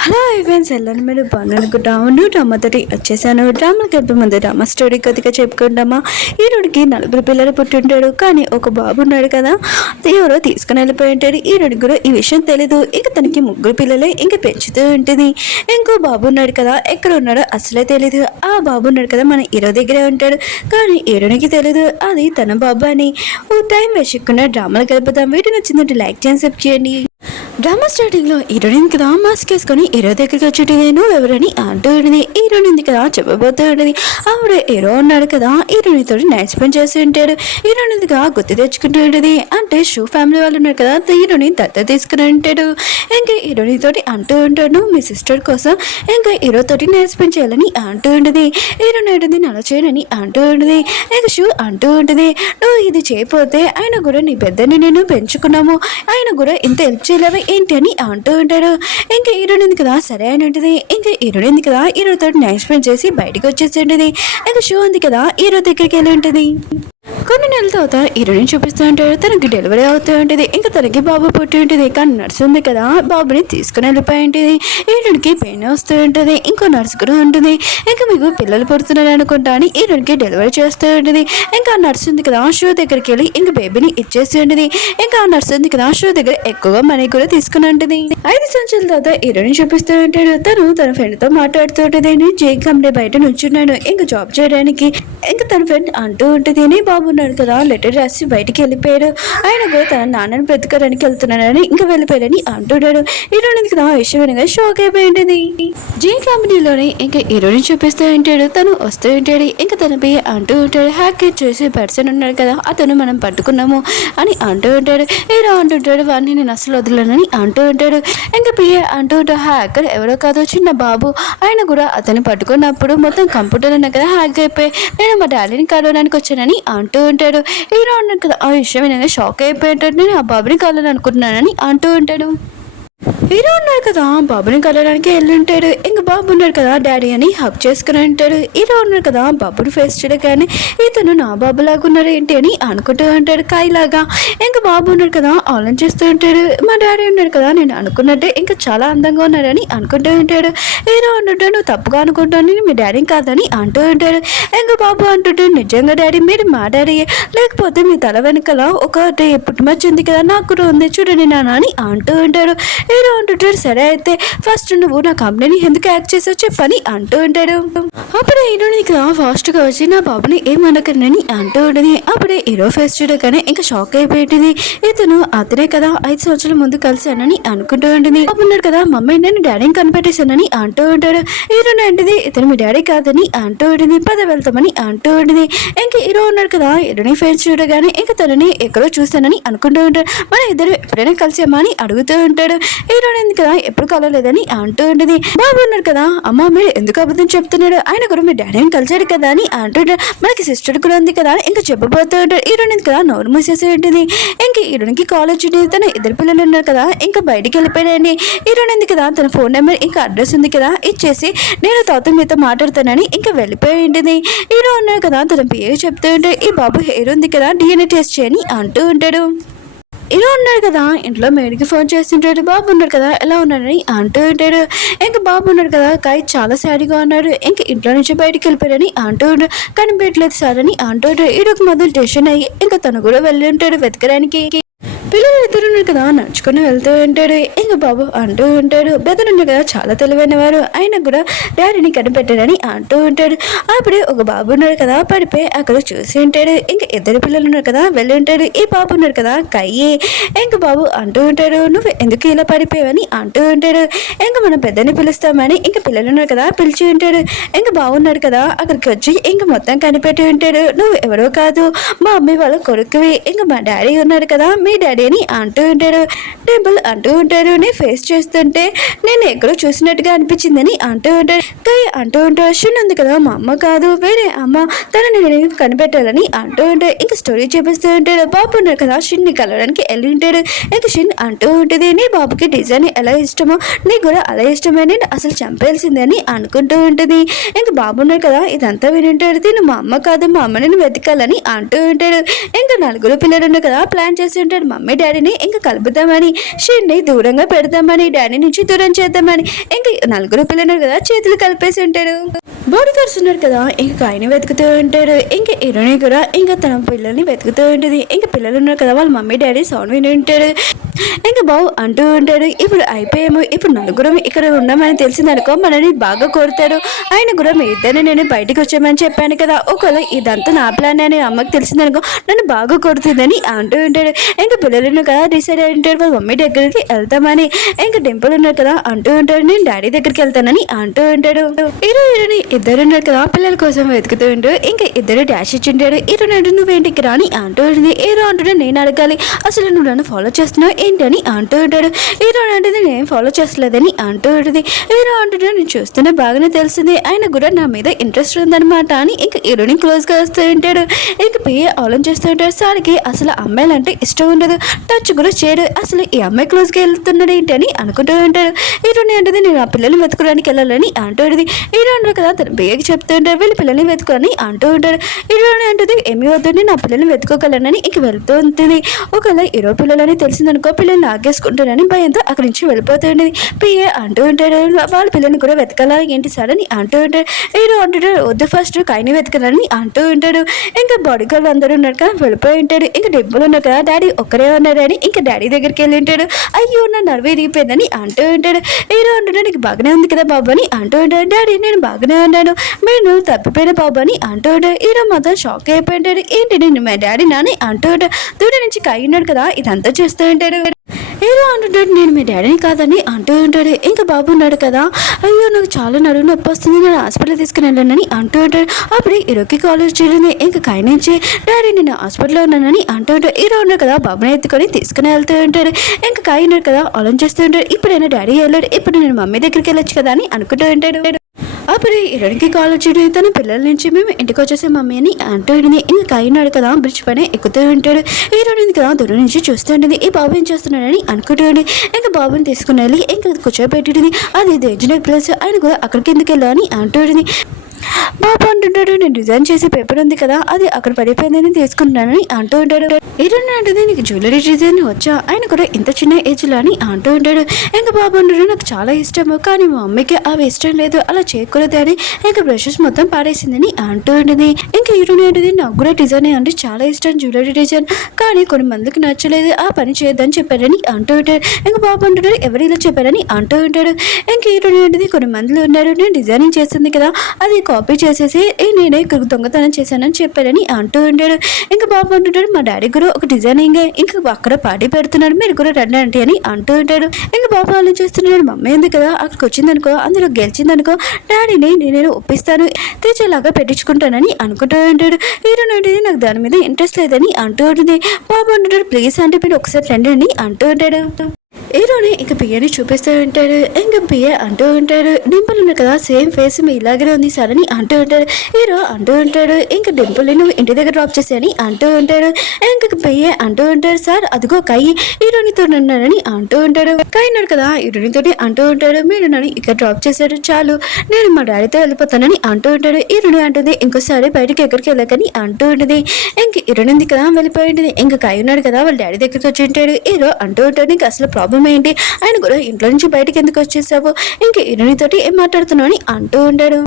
Hello events వెళ్ళాను మీరు బాగున్నాను డ్రామాతోటి వచ్చేసాను. డ్రామాకి వెళ్ళే ముందు డ్రామా స్టోరీ కొద్దిగా చెప్పుకుంటామా. ఈరుడికి 4 పిల్లలు పుట్టింటాడు, కానీ ఒక బాబు ఉన్నాడు కదా, ఎవరో తీసుకుని వెళ్ళిపోయి ఉంటాడు. ఈరుడికి కూడా ఈ విషయం తెలీదు. ఇక తనకి 3 పిల్లలే ఇంక పెంచుతూ ఉంటుంది. ఇంకో బాబు ఉన్నాడు కదా, ఎక్కడ ఉన్నాడో అసలే తెలీదు. ఆ బాబు ఉన్నాడు కదా మన హీరో దగ్గరే ఉంటాడు, కానీ హీరోనికి తెలీదు అది తన బాబు అని. ఓ టైం వేసుకున్న డ్రామాలు కలుపుతాం. వీడియో నచ్చిందంటే లైక్ చేయండి, సబ్స్క్రైబ్ చేయండి. డ్రామా స్టార్టింగ్ లో హీరోయిన్ కదా మాస్క్ వేసుకొని హీరో దగ్గరికి వచ్చేటి నువ్వు ఎవరని అంటూ ఉంటుంది. హీరోయిన్ కదా చెప్పబోతూ ఉంటుంది. ఆవిడ హీరో ఉన్నాడు కదా, హీరోయిన్ తోటి నైట్ స్పెండ్ చేసి ఉంటాడు. హీరోయిన్ గా గుర్తు తెచ్చుకుంటూ ఉంటుంది. అంటే షూ ఫ్యామిలీ వాళ్ళు ఉన్నారు కదా, హీరోయిన్ దత్త తీసుకుని ఉంటాడు. ఇంకా హీరోయిన్ తోటి అంటూ ఉంటాడు మీ సిస్టర్ కోసం ఇంకా హీరో తోటి నైట్ స్పెండ్ చేయాలని అంటూ ఉంటుంది. హీరోయిన్ ఉంటుంది నల్ల చేయనని అంటూ ఉంటుంది. ఇంకా షూ అంటూ ఉంటుంది నువ్వు ఇది చేయకపోతే ఆయన కూడా నీ పెద్దని నేను పెంచుకున్నాము, ఆయన కూడా ఇంత హెల్ప్ చేయలేవా ఏంటి అని అంటూ ఉంటాడు. ఇంకా హీరోయిన్ కదా సరే అని ఉంటుంది. ఇంకా హీరోయిన్ కదా హీరోతో నైట్ స్పెండ్ చేసి బయటకు వచ్చేసి ఉంటుంది. ఇంకా షో ఉంది కదా హీరో దగ్గరికి వెళ్ళి ఉంటుంది. కొన్ని నెలల తర్వాత హీరోయిన్ చూపిస్తూ ఉంటాడు. తనకి డెలివరీ అవుతూ ఉంటుంది. ఇంకా తనకి బాబు పుట్టి ఉంటుంది. కానీ నర్సు ఉంది కదా బాబుని తీసుకుని వెళ్ళిపోయి ఉంటుంది. హీరోయిన్కి పెయిన్ వస్తూ ఉంటుంది. ఇంకో నర్సు కూడా ఉంటుంది. ఇంకా మీకు పిల్లలు పుడుతున్నారు అనుకుంటా అని హీరోయిన్కి డెలివరీ చేస్తూ ఉంటుంది. ఇంకా నర్సు ఉంది కదా షో దగ్గరికి వెళ్ళి ఇంక బేబీని ఇచ్చేసి ఉంటుంది. ఇంకా ఆ నర్సు ఉంది కదా షో దగ్గర ఎక్కువగా మనీ కూడా తీసుకుని ఉంటుంది. 5 సంవత్సరాల తర్వాత హీరోయిన్ చూపిస్తూ ఉంటాడు. తన ఫ్రెండ్ తో మాట్లాడుతూ ఉంటుంది. నేను జే కంపెనీ బయట నుంచున్నాను ఇంకా జాబ్ చేయడానికి. ఇంకా తన ఫ్రెండ్ అంటూ ఉంటుంది నీ బాబు ఉన్నాడు కదా లెటర్ రాసి బయటికి వెళ్ళిపోయాడు, ఆయన కూడా తన నాన్నని బ్రతకడానికి వెళ్తున్నాడని ఇంకా వెళ్ళిపోయాడని అంటున్నాడు. హీరోయిన్ కదా విషయం వినగా షాక్ అయిపోయింది. జే కంపెనీలోనే ఇంకా హీరోయిన్ చూపిస్తూ ఉంటాడు. తను వస్తూ ఉంటాడు. ఇంకా తనపై అంటూ ఉంటాడు హ్యాక్ చేసే పర్సన్ ఉన్నాడు కదా అతను మనం పట్టుకున్నాము అని అంటూ ఉంటాడు. హీరో అంటుంటాడు వాడిని నేను అసలు వదలనని అంటూ ఉంటాడు. ఇంకా పిఏ అంటూ ఉంటాడు హ్యాకర్ ఎవరో కాదు చిన్న బాబు, ఆయన కూడా అతను పట్టుకున్నప్పుడు మొత్తం కంప్యూటర్ ఉన్నా కదా హ్యాక్ అయిపోయి నేను మా డాడీని కలవడానికి వచ్చానని అంటూ ఉంటాడు. హీరో అన్నాడు కదా ఆ విషయం వినగా షాక్ అయిపోయాడు. నేను ఆ బాబుని కలవాలని అనుకుంటున్నానని అంటూ ఉంటాడు. హీరో ఉన్నాడు కదా బాబుని కలవడానికి వెళ్ళి ఉంటాడు. ఇంక బాబు ఉన్నాడు కదా డాడీ అని హక్ చేసుకుని ఉంటాడు. హీరో ఉన్నాడు కదా బాబుని ఫేస్ చేయగానే ఇతను నా బాబు లాగా ఉన్నాడు ఏంటి అని అనుకుంటూ ఉంటాడు కాయలాగా. ఇంకా బాబు ఉన్నాడు కదా ఆలోచన చేస్తూ ఉంటాడు. మా డాడీ ఉన్నాడు కదా నేను అనుకున్నట్టే ఇంకా చాలా అందంగా ఉన్నాడని అనుకుంటూ ఉంటాడు. హీరో అంటుంటాడు నువ్వు తప్పుగా అనుకుంటాను మీ డాడీ కాదని అంటూ ఉంటాడు. ఇంకా బాబు అంటుంటాడు నిజంగా డాడీ మీరు మా డాడీ లేకపోతే మీ తల వెనకాల ఒకటి పుట్టుమచ్చి ఉంది కదా నాకు కూడా ఉంది చూడండి నాన్న అని అంటూ ఉంటాడు. హీరో అంటుంటాడు సరే అయితే ఫస్ట్ నువ్వు నా కంపెనీని ఎందుకు యాక్ట్ చేసావు చెప్పని అంటూ ఉంటాడు. అప్పుడే హీరోని ఇక్కడ ఫాస్ట్ గా వచ్చి నా బాబుని ఏమనకనని అంటూ ఉంటుంది. అప్పుడే హీరో ఫేస్ చూడగానే ఇంకా షాక్ అయిపోయింది. ఇతను అతనే కదా 5 సంవత్సరాల ముందు కలిశానని అనుకుంటూ ఉంటుంది. ఉన్నాడు కదా మమ్మీ నేను డాడీని కనిపెట్టేశానని అంటూ ఉంటాడు. హీరోని అంటది ఇతను మీ డాడీ కాదని అంటూ ఉంటుంది. పద వెళ్తామని అంటూ ఉంటుంది. ఇంకా హీరో ఉన్నాడు కదా హీరోని ఫేస్ చూడగానే ఇంకా తనని ఎక్కడో చూస్తానని అనుకుంటూ ఉంటాడు. మన ఇద్దరు ఎప్పుడైనా కలిసామా అని అడుగుతూ ఉంటాడు. హీరోయిన్ కదా ఎప్పుడు కలవలేదని అంటూ ఉంటుంది. బాబు ఉన్నాడు కదా అమ్మ మీరు ఎందుకు అబద్ధం చెప్తున్నాడు ఆయన కూడా మీ డాడీని కలిసాడు కదా అని అంటుంటాడు. మనకి సిస్టర్ కూడా ఉంది కదా ఇంకా చెప్పబోతూ ఉంటాడు. హీరోయిన్ కదా నోరు మూసేసి ఉంటుంది. ఇంక హీరోయిన్కి కాల్ వచ్చింది. తన 2 పిల్లలు ఉన్నారు కదా ఇంకా బయటికి వెళ్ళిపోయాడండి. హీరోయిన్ కదా తన ఫోన్ నెంబర్ ఇంకా అడ్రస్ ఉంది కదా ఇచ్చేసి నేను తాత మీతో మాట్లాడతానని ఇంకా వెళ్ళిపోయి ఉంటుంది. హీరో ఉన్నాడు కదా తన పేరు చెప్తూ ఉంటాడు. ఈ బాబు హెయిర్ ఉంది కదా DNA టెస్ట్ చేయని అంటూ ఉంటాడు. ఇలా ఉన్నాడు కదా ఇంట్లో మేడికి ఫోన్ చేస్తుంటాడు. బాబు ఉన్నాడు కదా ఎలా ఉన్నాడని అంటూ ఉంటాడు. ఇంకా బాబు ఉన్నాడు కదా కాయ చాలా సారీగా ఉన్నాడు ఇంకా ఇంట్లో నుంచి బయటికి వెళ్ళిపోయాడని అంటూ ఉంటాడు. కనిపెట్టలేదు సార్ అని అంటూ ఉంటాడు. ఈడొక మొదలు టెన్షన్ అయ్యి ఇంకా తను కూడా వెళ్ళి ఉంటాడు వెతకడానికి. పిల్లలు ఇద్దరు ఉన్నారు కదా నడుచుకుని వెళ్తూ ఉంటాడు. ఇంకా బాబు అంటూ ఉంటాడు బెదరు ఉన్నాడు కదా చాలా తెలివైన వారు ఆయన కూడా డాడీని కనిపెట్టాడని అంటూ ఉంటాడు. అప్పుడే ఒక బాబు ఉన్నాడు కదా పడిపోయి అక్కడ చూసి ఉంటాడు. ఇంకా 2 పిల్లలు ఉన్నారు కదా వెళ్ళి ఉంటాడు. ఈ బాబు ఉన్నాడు కదా కయ్యి ఇంకా బాబు అంటూ ఉంటాడు నువ్వు ఎందుకు ఇలా పడిపోయావని అంటూ ఉంటాడు. ఇంకా మనం పెద్దని పిలుస్తామని ఇంకా పిల్లలు ఉన్నారు కదా పిలిచి ఉంటాడు. ఇంకా బాగున్నాడు కదా అక్కడికి వచ్చి ఇంకా మొత్తం కనిపెట్టి ఉంటాడు. నువ్వు ఎవరో కాదు మా మమ్మీ వాళ్ళ కొడుకువి ఇంకా మా డాడీ ఉన్నాడు కదా మీ డాడీ అని అంటూ ఉంటాడు. టెంపుల్ అంటూ ఉంటాడు నేను ఫేస్ చేస్తుంటే నేను ఎక్కడో చూసినట్టుగా అనిపించిందని అంటూ ఉంటాడు. కై అంటూ ఉంటాడు షిన్ ఉంది కదా మా అమ్మ కాదు వేరే అమ్మ తనని నేను కనిపెట్టాలని అంటూ ఉంటాడు. ఇంకా స్టోరీ చూపిస్తూ ఉంటాడు. బాబు ఉన్నాడు కదా షిన్ని కలవడానికి వెళ్ళి ఉంటాడు. ఇంకా షిన్ అంటూ ఉంటుంది నీ బాబుకి డిజైన్ ఎలా ఇష్టమో నీకు కూడా అలా ఇష్టమే నేను అసలు చంపేయాల్సిందే అని అనుకుంటూ ఉంటుంది. ఇంకా బాబు ఉన్నాడు కదా ఇదంతా వింటాడు. తిను మా అమ్మ కాదు మా అమ్మ నేను వెతకాలని అంటూ ఉంటాడు. ఇంకా 4 పిల్లలు ఉన్నారు కదా ప్లాన్ చేసి ఉంటాడు. మమ్మీ డాడీని ఇంకా కలుపుతామని షిన్ని దూరంగా పెడతామని డాడీ నుంచి దూరం చేద్దామని ఇంకా నలుగురు పిల్లలు కదా చేతులు కలిపేసి ఉంటారు. బాడీ గార్డ్స్ ఉన్నారు కదా ఇంకా కాయని వెతుకుతూ ఉంటాడు. ఇంకా హీరోని కూడా ఇంకా తన పిల్లల్ని వెతుకుతూ ఉంటుంది. ఇంకా పిల్లలు ఉన్నారు కదా వాళ్ళ మమ్మీ డాడీ సౌండ్ విని ఉంటాడు. ఇంకా బావు అంటూ ఉంటాడు, ఇప్పుడు అయిపోయాము, ఇప్పుడు నలుగురం ఇక్కడ ఉన్నామని తెలిసిందనుకో మనని బాగా కోరుతాడు. ఆయన కూడా మీ ఇద్దరిని నేను బయటకు వచ్చామని చెప్పాను కదా, ఒకవేళ ఇదంతా నా ప్లాన్ అని అమ్మకి తెలిసిందనుకో నన్ను బాగా కొడుతుందని అంటూ ఉంటాడు. ఇంకా పిల్లలు కదా డిసైడ్ అయి ఉంటాడు వాళ్ళ మమ్మీ దగ్గరికి వెళ్తామని. ఇంకా టెంపుల్ ఉన్నారు కదా అంటూ ఉంటాడు నేను డాడీ దగ్గరికి వెళ్తానని అంటూ ఉంటాడు. హీరోని ఇద్దరు ఉన్నారు కదా పిల్లల కోసం వెతుకుతూ ఉంటాడు. ఇంకా ఇద్దరు డాష్ ఇచ్చింటాడు. హీరో నాడు నువ్వేంటికి రాని అంటూ ఉంటుంది. హీరో అంటుంటే నేను అడగాలి అసలు నువ్వు నన్ను ఫాలో చేస్తున్నావు ఏంటని అంటూ ఉంటాడు. హీరో అంటే నేను ఫాలో చేస్తలేదని అంటూ ఉంటుంది. హీరో అంటుంటే నేను చూస్తూనే బాగానే తెలిసింది ఆయన కూడా నా మీద ఇంట్రెస్ట్ ఉందన్నమాట అని ఇంకా హీరోని క్లోజ్గా వస్తూ ఉంటాడు. ఇంకా పియ్య ఆలోచిస్తూ ఉంటాడు. సార్కి అసలు అమ్మాయిలంటే ఇష్టం ఉండదు, టచ్ కూడా చేయడు, అసలు ఈ అమ్మాయి క్లోజ్గా వెళ్తున్నాడు ఏంటి అని అనుకుంటూ ఉంటాడు. హీరోని అంటుంది నేను ఆ పిల్లల్ని వెతుకోవడానికి వెళ్ళాలని అంటూ ఉంటుంది. హీరో అంటారు కదా తన పియ్యకి చెప్తూ ఉంటాడు వీళ్ళు పిల్లల్ని వెతుకోని అంటూ ఉంటాడు. హీరోని అంటుంది ఏమి వద్దు నా పిల్లల్ని వెతుకోగలనని ఇంక వెళ్తూ ఉంటుంది. ఒకవేళ హీరో పిల్లలని తెలిసిందనుకో పిల్లల్ని ఆగేసుకుంటానని భయంతో అక్కడి నుంచి వెళ్ళిపోతుంది. పిఏ అంటూ ఉంటాడు వాళ్ళ పిల్లల్ని కూడా వెతకాలా ఏంటి సార్ అని అంటూ ఉంటాడు. హీరో అంటుంటాడు వద్దు ఫస్ట్ కాయని వెతకాలని అంటూ ఉంటాడు. ఇంకా బాడీ గార్డ్ అందరూ ఉన్నారు కదా వెళ్ళిపోయి ఉంటాడు. ఇంకా డెబ్బులు ఉన్నారు కదా డాడీ ఒక్కరే ఉన్నాడని ఇంకా డాడీ దగ్గరికి వెళ్ళి ఉంటాడు. అయ్యో నా నర్వే రీపోయిందని అంటూ ఉంటాడు. హీరో అంటుంటే నీకు బాగానే ఉంది కదా బాబు అని అంటూ ఉంటాడు. డాడీ నేను బాగానే ఉన్నాను మీరు తప్పిపోయిన బాబు అని అంటూ ఉంటాడు. హీరో మాత్రం షాక్ అయిపోయింటాడు. ఏంటి నేను మా డాడీ నాని అంటూ ఉంటాడు. దూరం నుంచి కాయి ఉన్నాడు కదా ఇదంతా చేస్తూ ఉంటాడు. హీరో అంటుంటాడు నేను మీ డాడీని కాదని అంటూ ఉంటాడు. ఇంకా బాబు ఉన్నాడు కదా అయ్యో నాకు చాలా నడుము నొప్పి వస్తుంది నేను హాస్పిటల్ తీసుకుని వెళ్ళానని అంటూ ఉంటాడు. అప్పుడు హీరోకి కాలేజ్ చేరింది. ఇంకా కాయ నుంచి డాడీ నేను హాస్పిటల్లో ఉన్నానని అంటూ ఉంటాడు. హీరో ఉన్నాడు కదా బాబుని ఎత్తుకొని తీసుకుని వెళ్తూ ఉంటాడు. ఇంకా కాయ ఉన్నాడు కదా ఆలోచిస్తూ ఉంటాడు ఇప్పుడైనా డాడీ వెళ్ళాడు ఇప్పుడు నేను మమ్మీ దగ్గరికి వెళ్ళొచ్చు కదా అని అనుకుంటూ ఉంటాడు. అప్పుడు హీరోనికి కాల్ వచ్చి తన పిల్లల నుంచి మేము ఇంటికి వచ్చేసే మమ్మీ అని అంటూ ఉంటుంది. ఇంకా కాయినాడు కదా బ్రిడ్జ్ పైన ఎక్కుతూ ఉంటాడు. హీరోయిన్ కదా దూరం నుంచి చూస్తూ ఉంటుంది ఈ బాబు ఏం చేస్తున్నాడని అనుకుంటుంది. ఇంకా బాబుని తీసుకుని వెళ్ళి ఇంకా కూర్చోబెట్టింది. అది దేజన ప్లేస్ ఆయన కూడా అక్కడికి ఎందుకు వెళ్ళాలని అంటుంది. బాబు అంటుంటాడు నేను డిజైన్ చేసే పేపర్ ఉంది కదా అది అక్కడ పడిపోయిందని తీసుకుంటున్నానని అంటూ ఉంటాడు. హీరోయిన్ అంటుంది నీకు జ్యువెలరీ డిజైన్ వచ్చా ఆయన కూడా ఇంత చిన్న ఏజ్లో అని అంటూ ఉంటాడు. ఇంకా బాబు అంటాడు నాకు చాలా ఇష్టము కానీ మా అమ్మకి అవి ఇష్టం లేదు అలా చేయకూడదు అని ఇంకా బ్రషెస్ మొత్తం పాడేసిందని అంటూ ఉంటుంది. ఇంకా హీరోయిన్ అంటుంది నాకు కూడా డిజైన్ అంటే చాలా ఇష్టం జ్యువెలరీ డిజైన్ కానీ కొన్ని మందికి నచ్చలేదు ఆ పని చేయొద్దని చెప్పారని అంటూ ఉంటాడు. ఇంకా బాబు అంటాడు ఎవరు ఇలా చెప్పారని అంటూ ఉంటాడు. ఇంకా హీరోయిన్ అంటుంది కొన్ని మందిలో ఉన్నారు నేను డిజైనింగ్ చేస్తుంది కదా అది కాపీ చేసేసి నేనే దొంగతనం చేశానని చెప్పారని అంటూ ఉంటాడు. ఇంకా బాబు అంటుంటాడు మా డాడీ కూడా ఒక డిజైనింగ్ ఇంకా అక్కడ పార్టీ పెడుతున్నాడు మీరు కూడా రండి అంటే అని అంటూ ఉంటాడు. ఇంకా బాబు ఆలోచిస్తున్నాడు మమ్మీ ఉంది కదా అక్కడికి వచ్చిందనుకో అందులో గెలిచిందనుకో డాడీని నేను ఒప్పిస్తాను తెచ్చేలాగా పెట్టించుకుంటానని అనుకుంటూ ఉంటాడు. హీరోయిన్ అంటే నాకు దాని మీద ఇంట్రెస్ట్ లేదని అంటూ ఉంటుంది. బాబు అంటుంటాడు ప్లీజ్ అంటే మీరు ఒకసారి రండి అని అంటూ ఉంటాడు. హీరోని ఇంకా పియ్యని చూపిస్తూ ఉంటాడు. ఇంకా పియ్య అంటూ ఉంటాడు డింపుల్ ఉంది కదా సేమ్ ఫేస్ మీ ఇలాగే ఉంది సార్ అని అంటూ ఉంటాడు. హీరో అంటూ ఉంటాడు ఇంకా డింపుల్ని నువ్వు ఇంటి దగ్గర డ్రాప్ చేసాని అంటూ ఉంటాడు. ఇంకా పియ్య అంటూ ఉంటాడు సార్ అదిగో కై హీరోనితో ఉన్నాడని అంటూ ఉంటాడు. కై ఉన్నాడు కదా హీరోనితో అంటూ ఉంటాడు మీరు నన్ను ఇక్కడ డ్రాప్ చేశాడు చాలు నేను మా డాడీతో వెళ్ళిపోతానని అంటూ ఉంటాడు. హీరోని అంటుంది ఇంకోసారి బయటకి ఎక్కడికి వెళ్ళకని అంటూ ఉంటుంది. ఇంక హీరోని ఉంది కదా వెళ్ళిపోయి ఉంటుంది. ఇంకా కై ఉన్నాడు కదా వాళ్ళ డాడీ దగ్గరికి వచ్చి ఉంటాడు. హీరో అంటూ ఉంటాడు ఇంకా అసలు ప్రాబ్లం ఏంటి ఆయన కూడా ఇంట్లో నుంచి బయటకి ఎందుకు వచ్చేసావు ఇంకా హీరోయిన్తోటి ఏం మాట్లాడుతున్నావు అని అంటూ ఉంటాడు.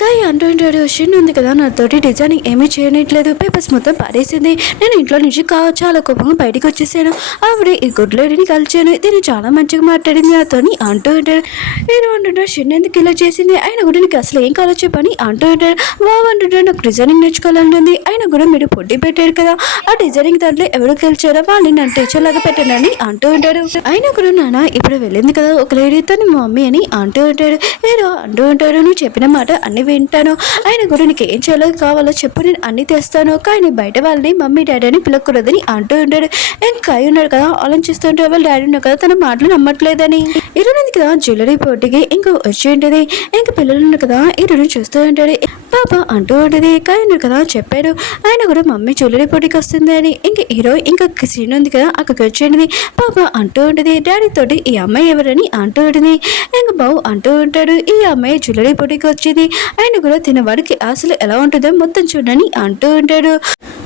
కాయ అంటూ ఉంటాడు షిన్ ఉంది కదా నాతోటి డిజైనింగ్ ఏమీ చేయట్లేదు పేపర్స్ మొత్తం పారేసింది నేను ఇంట్లో నుంచి చాలా కోపంగా బయటకు వచ్చేసాను ఆవిడ ఈ గుడ్లేడిని కలిచాను దీన్ని చాలా మంచిగా మాట్లాడింది నాతో అంటూ ఉంటాడు. నేను అంటుంటాడు షిన్ ఎందుకు ఇలా చేసింది ఆయన కూడా నీకు అసలు ఏం కాలో చెప్పని అంటూ ఉంటాడు. బాబు అంటుంటాడు నాకు డిజైనింగ్ నేర్చుకోవాలంటుంది ఆయన కూడా మీరు పొట్టి పెట్టాడు కదా ఆ డిజైనింగ్ దాంట్లో ఎవరు గెలిచారో వాళ్ళని నన్ను టీచర్ లాగా పెట్టానని అంటూ ఉంటాడు. ఆయన కూడా నాన్న ఇప్పుడు వెళ్ళింది కదా ఒక లేడీ తన మమ్మీ అని అంటూ ఉంటాడు. ఏదో అంటూ ఉంటాడు నువ్వు చెప్పిన మాట అన్ని వింటాను ఆయన కూడా నీకు ఏం చేయాలో కావాలో చెప్పు నేను అన్ని తెస్తాను కానీ బయట వాళ్ళని మమ్మీ డాడీ అని పిలకూడదని అంటూ ఉంటాడు. ఇంకా ఉన్నాడు కదా ఆలోచిస్తుంటే వాళ్ళ డాడీ ఉన్నాడు కదా తన మాటలు నమ్మట్లేదని ఇరునింది కదా జ్యువెలరీ పోటీకి ఇంకా వచ్చి ఉంటుంది. ఇంకా పిల్లలు ఉన్నారు కదా ఇరుని చూస్తూ ఉంటాడు. పాప అంటూ ఉంటుంది. కానీ కదా చెప్పాడు ఆయన కూడా మమ్మీ జ్యువెలరీ పోటీకి వస్తుంది అని. ఇంక హీరో ఇంకా సీన్ ఉంది కదా అక్కడికి వచ్చేది. పాప అంటూ ఉంటుంది డాడీ తోటి ఈ అమ్మాయి ఎవరని అంటూ ఉంటుంది. ఇంక బావు అంటూ ఉంటాడు ఈ అమ్మాయి జ్యువెలరీ పోటీకి వచ్చింది, ఆయన కూడా తినవాడికి అసలు ఎలా ఉంటుందో మొత్తం చూడని అంటూ ఉంటాడు.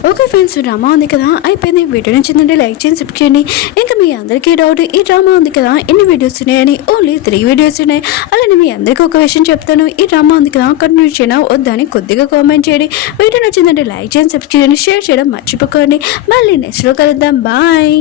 ఓకే ఫ్రెండ్స్, డ్రామా ఉంది కదా అయిపోయింది. వీడియో నచ్చిందంటే లైక్ చేయండి, సబ్స్క్రైబ్ చేయండి. ఇంకా మీ అందరికీ డౌట్ ఈ డ్రామా ఉంది కదా ఎన్ని వీడియోస్ ఉన్నాయని, ఓన్లీ 3 వీడియోస్ ఉన్నాయి. అలానే మీ అందరికీ ఒక విషయం చెప్తాను, ఈ డ్రామా ఉంది కదా కంటిన్యూ చేయనా వద్దని కొద్దిగా కామెంట్ చేయండి. వీడియో నచ్చిందంటే లైక్ చేయండి, సబ్స్క్రైబ్ చేయండి, షేర్ చేయడం మర్చిపోకండి. మళ్ళీ నెక్స్ట్లో కలుద్దాం. బాయ్.